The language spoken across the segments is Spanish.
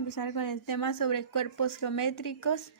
empezar con el tema sobre cuerpos geométricos.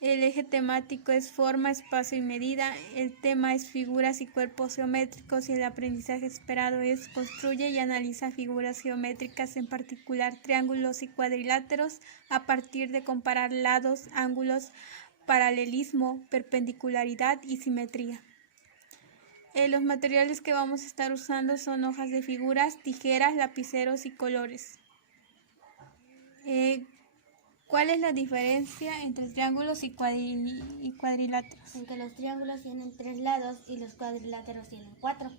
El eje temático es forma, espacio y medida. El tema es figuras y cuerpos geométricos y el aprendizaje esperado es construye y analiza figuras geométricas, en particular triángulos y cuadriláteros, a partir de comparar lados, ángulos, paralelismo, perpendicularidad y simetría. Los materiales que vamos a estar usando son hojas de figuras, tijeras, lapiceros y colores. ¿Cuál es la diferencia entre triángulos y cuadriláteros? En que los triángulos tienen 3 lados y los cuadriláteros tienen 4.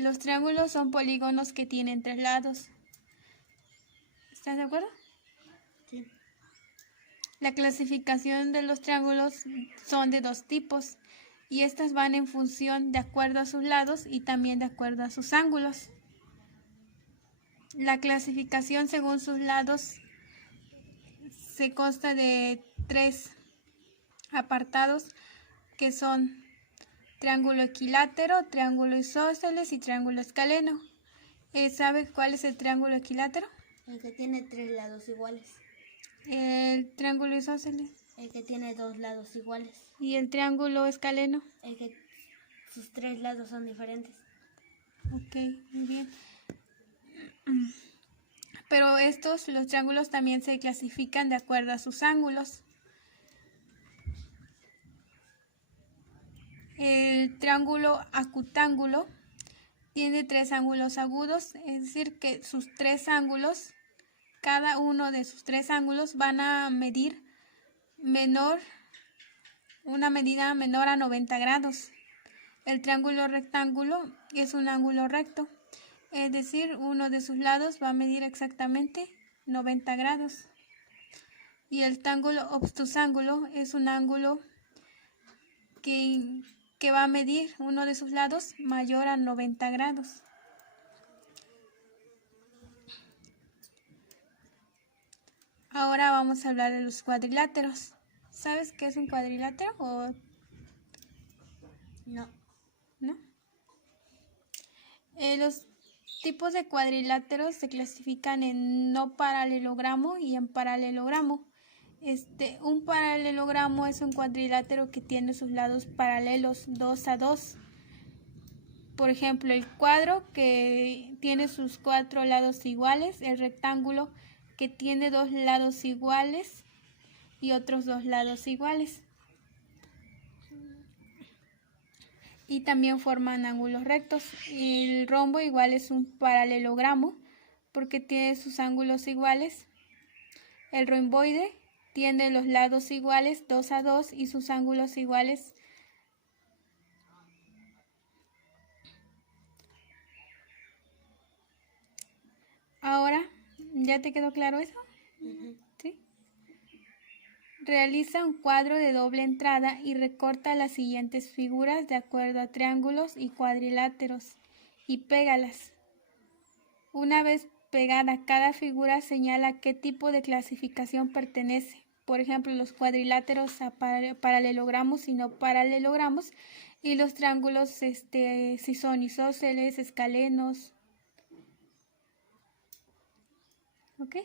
Los triángulos son polígonos que tienen 3 lados. ¿Estás de acuerdo? Sí. La clasificación de los triángulos son de 2 tipos y estas van en función de acuerdo a sus lados y también de acuerdo a sus ángulos. La clasificación según sus lados se consta de 3 apartados que son triángulo equilátero, triángulo isósceles y triángulo escaleno. ¿Sabes cuál es el triángulo equilátero? El que tiene 3 lados iguales. El triángulo isósceles. El que tiene 2 lados iguales. ¿Y el triángulo escaleno? El que sus 3 lados son diferentes. Ok, muy bien. Pero los triángulos también se clasifican de acuerdo a sus ángulos. El triángulo acutángulo tiene 3 ángulos agudos, es decir que sus 3 ángulos, cada uno de sus 3 ángulos van a medir una medida menor a 90 grados. El triángulo rectángulo es un ángulo recto, es decir, uno de sus lados va a medir exactamente 90 grados. Y el triángulo obtusángulo es un ángulo que va a medir uno de sus lados mayor a 90 grados. Ahora vamos a hablar de los cuadriláteros. ¿Sabes qué es un cuadrilátero o no? Los tipos de cuadriláteros se clasifican en no paralelogramo y en paralelogramo. Un paralelogramo es un cuadrilátero que tiene sus lados paralelos 2 a 2. Por ejemplo, el cuadro que tiene sus 4 lados iguales, el rectángulo que tiene 2 lados iguales y otros 2 lados iguales. Y también forman ángulos rectos. El rombo igual es un paralelogramo porque tiene sus ángulos iguales. El romboide tiene los lados iguales 2 a 2 y sus ángulos iguales. Ahora, ¿ya te quedó claro eso? ¿Sí? Realiza un cuadro de doble entrada y recorta las siguientes figuras de acuerdo a triángulos y cuadriláteros y pégalas. Una vez pegada cada figura, señala qué tipo de clasificación pertenece. Por ejemplo, los cuadriláteros a paralelogramos y no paralelogramos, y los triángulos si son isósceles, escalenos. ¿Ok?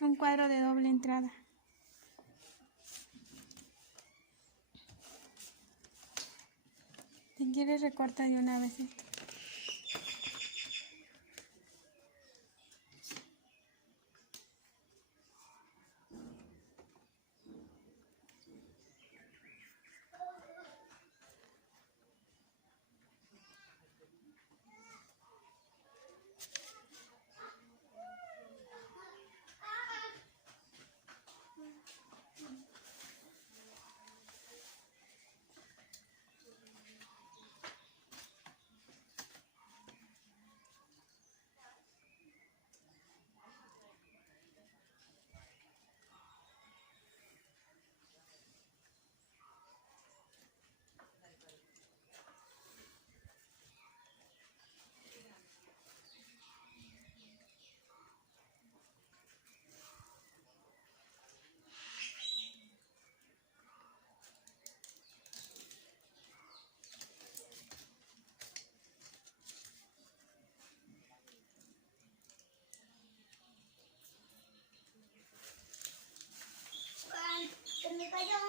Un cuadro de doble entrada. Si quieres, recorta de una vez esto.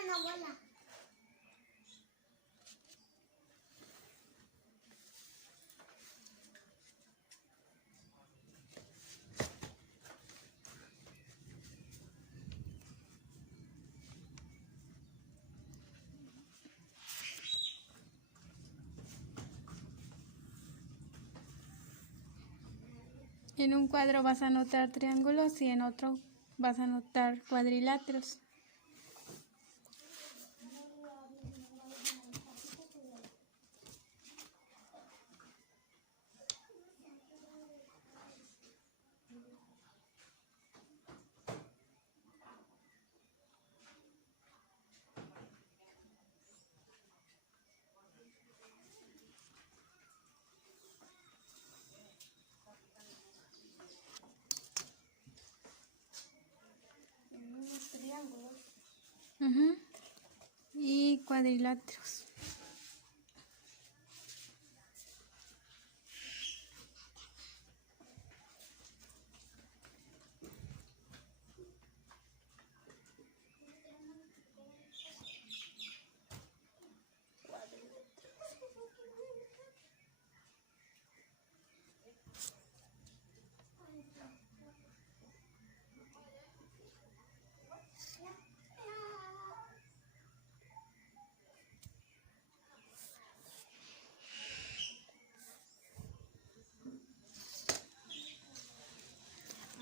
una bola. En un cuadro vas a anotar triángulos y en otro vas a anotar cuadriláteros. Triángulos. Y cuadriláteros.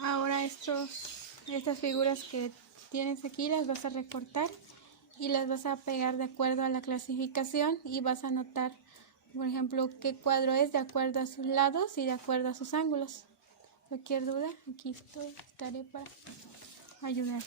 Ahora estas figuras que tienes aquí las vas a recortar y las vas a pegar de acuerdo a la clasificación y vas a anotar, por ejemplo, qué cuadro es de acuerdo a sus lados y de acuerdo a sus ángulos. Cualquier duda, aquí estaré para ayudar.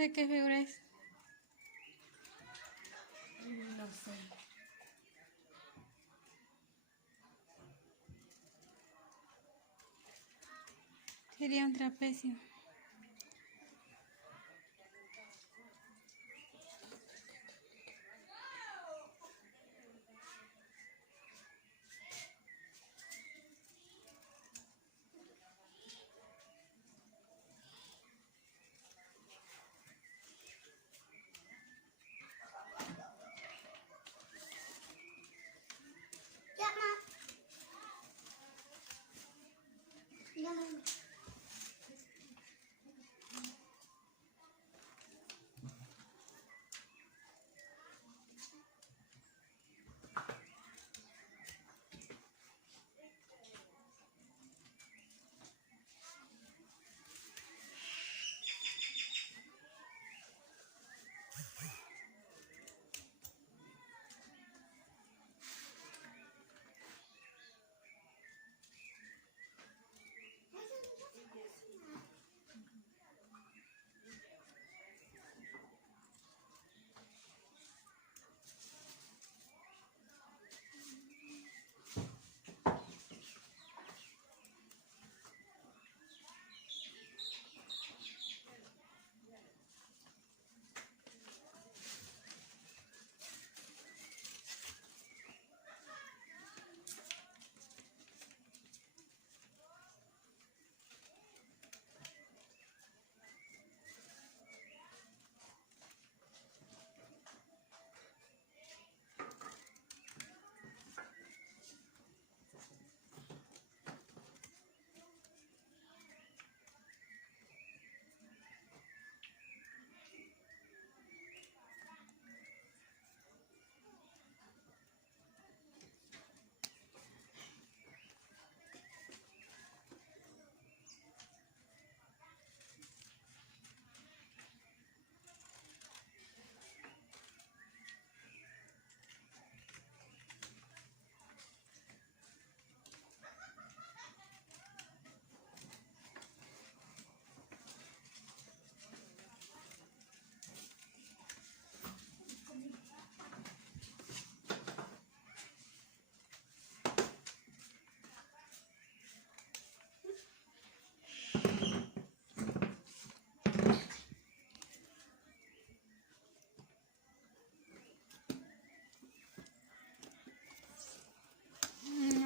sé qué figura es. No sé. Sería un trapecio.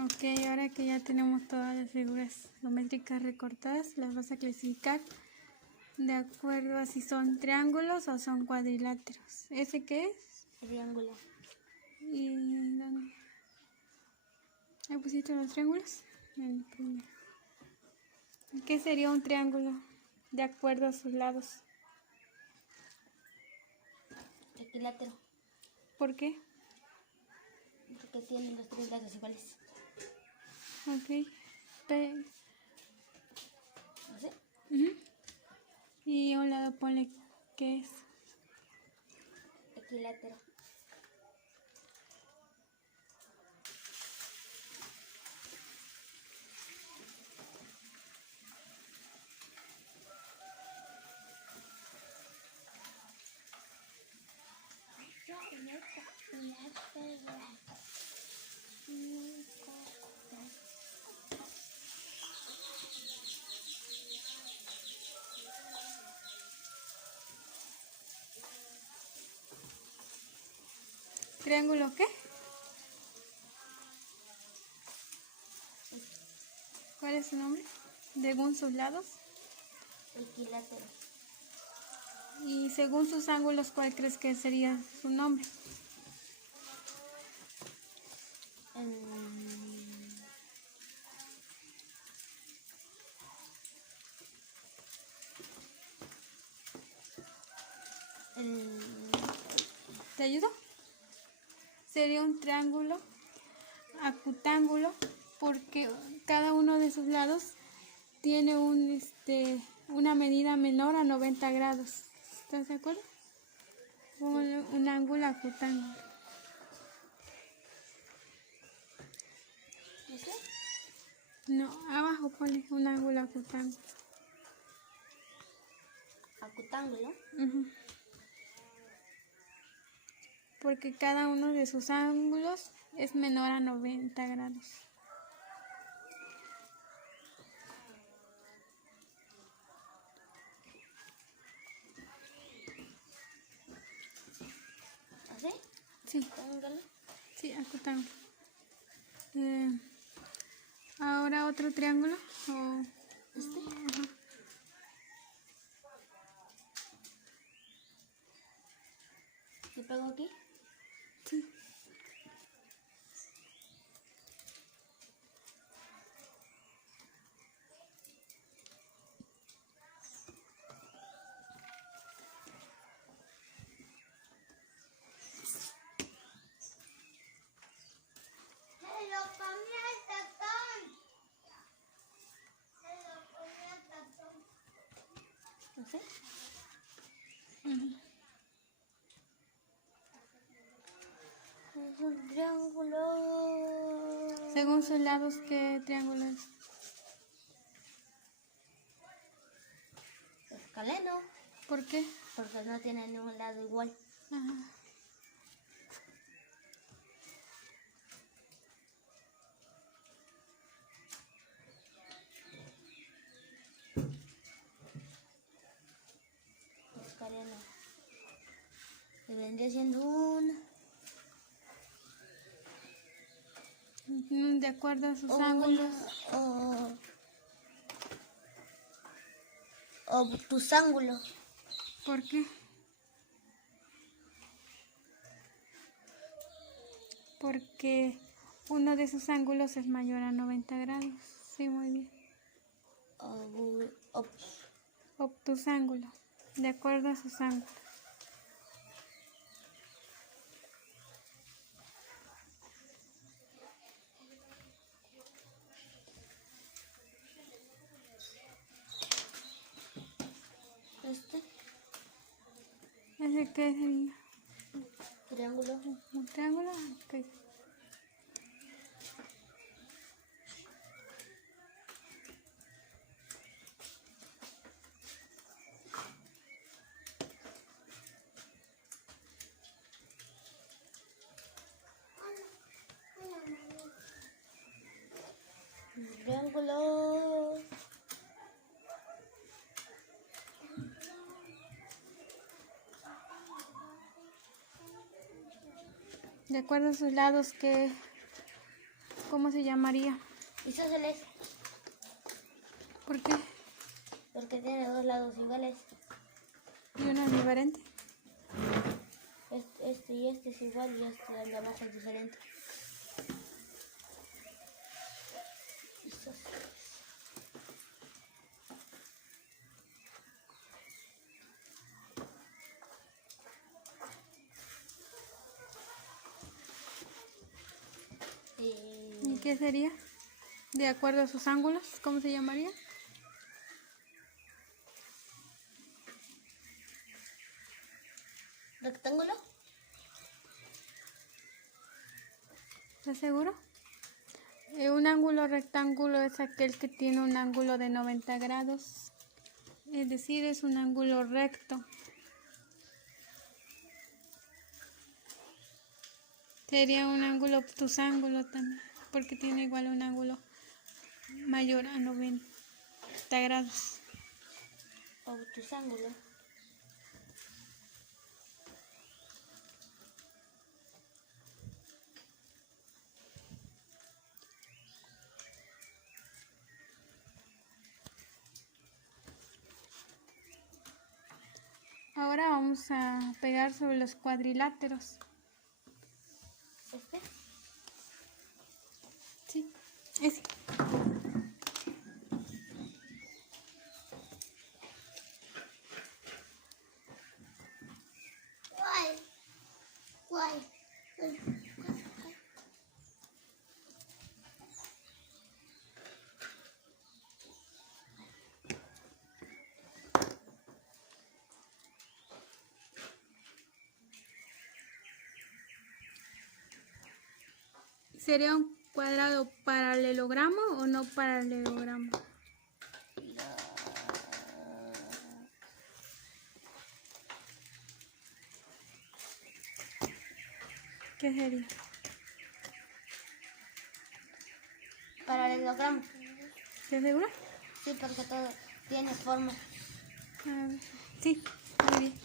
Ok, ahora que ya tenemos todas las figuras geométricas recortadas, las vas a clasificar de acuerdo a si son triángulos o son cuadriláteros. ¿Ese qué es? Triángulo. ¿Y dónde? ¿Ahí pusiste los triángulos? En el primero. ¿Qué sería un triángulo de acuerdo a sus lados? Equilátero. ¿Por qué? Porque tienen los tres lados iguales. Ok. No sé. Ujú. Y a un lado ponle qué es. Equilátero. ¿Triángulo qué? ¿Cuál es su nombre? Según sus lados. Equilátero. Y según sus ángulos, ¿cuál crees que sería su nombre? ¿Te ayudo? Sería un triángulo acutángulo porque cada uno de sus lados tiene una medida menor a 90 grados. ¿Estás de acuerdo? Un ángulo acutángulo. ¿Ese? No, abajo pone un ángulo acutángulo. Acutángulo. Ujú. Porque cada uno de sus ángulos es menor a 90 grados. ¿Así? Sí, Acutángulo. sí, acotamos. Ahora otro triángulo. Este. Ajá. ¿Y pego aquí? Sí. ¿Así? Ujú. Es un triángulo. Según sus lados, ¿qué triángulo es? Escaleno. ¿Por qué? Porque no tiene ningún lado igual. Ajá. Escaleno. Y vendría siendo un De acuerdo a sus ángulos. obtusángulo. ¿Por qué? Porque uno de sus ángulos es mayor a 90 grados. Sí, muy bien. Obtusángulo. De acuerdo a sus ángulos. Este ¿Ese qué sería? triángulo. ¿Un triángulo? Ok. Triángulo. De acuerdo a sus lados, ¿cómo se llamaría? Isósceles. ¿Por qué? Porque tiene dos lados iguales. ¿Y uno es diferente? Este y este es igual y este de abajo es diferente. Isósceles. ¿Y qué sería? De acuerdo a sus ángulos, ¿cómo se llamaría? Rectángulo. ¿Estás seguro? Un ángulo rectángulo es aquel que tiene un ángulo de 90 grados. Es decir, es un ángulo recto. Sería un ángulo obtusángulo también, porque tiene igual un ángulo mayor a 90 grados. Obtusángulo. Ahora vamos a pegar sobre los cuadriláteros. Este. Sí, ese. ¿Cuál? ¿Sería un cuadrado paralelogramo o no paralelogramo? ¿Qué sería? Paralelogramo. ¿Estás segura? Sí, porque todo tiene forma. A ver. Sí, muy bien.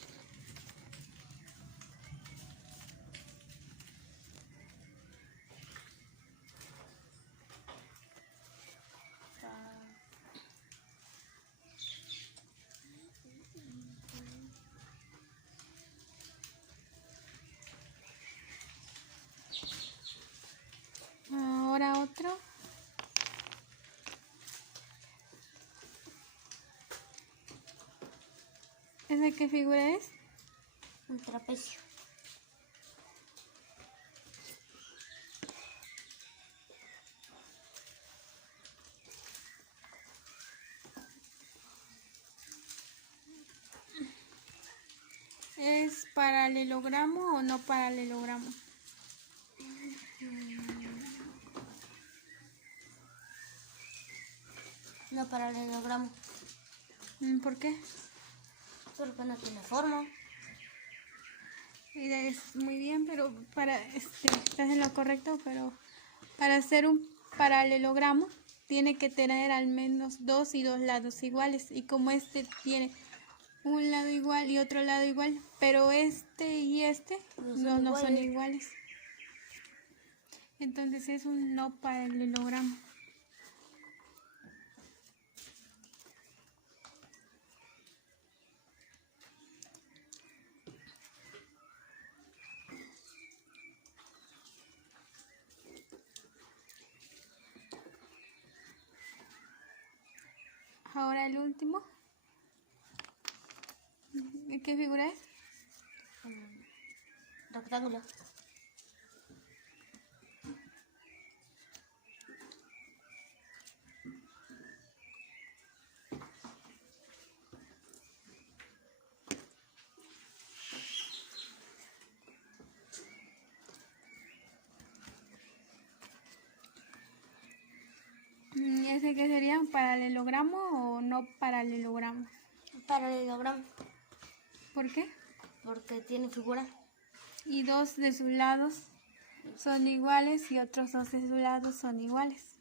Ahora otro. ¿Esa qué figura es? Un trapecio. ¿Es paralelogramo o no paralelogramo? No paralelogramo. ¿Por qué? Porque no tiene forma. Mira, es muy bien, pero estás en lo correcto, pero para hacer un paralelogramo tiene que tener al menos 2 y 2 lados iguales. Y como este tiene un lado igual y otro lado igual, pero este y este no son iguales. Entonces es un no paralelogramo. Ahora el último. ¿Qué figura es? Rectángulo. ¿Ese qué sería? ¿Paralelogramo o no paralelogramo? Paralelogramo. ¿Por qué? Porque tiene figura. Y 2 de sus lados son iguales y otros 2 de sus lados son iguales.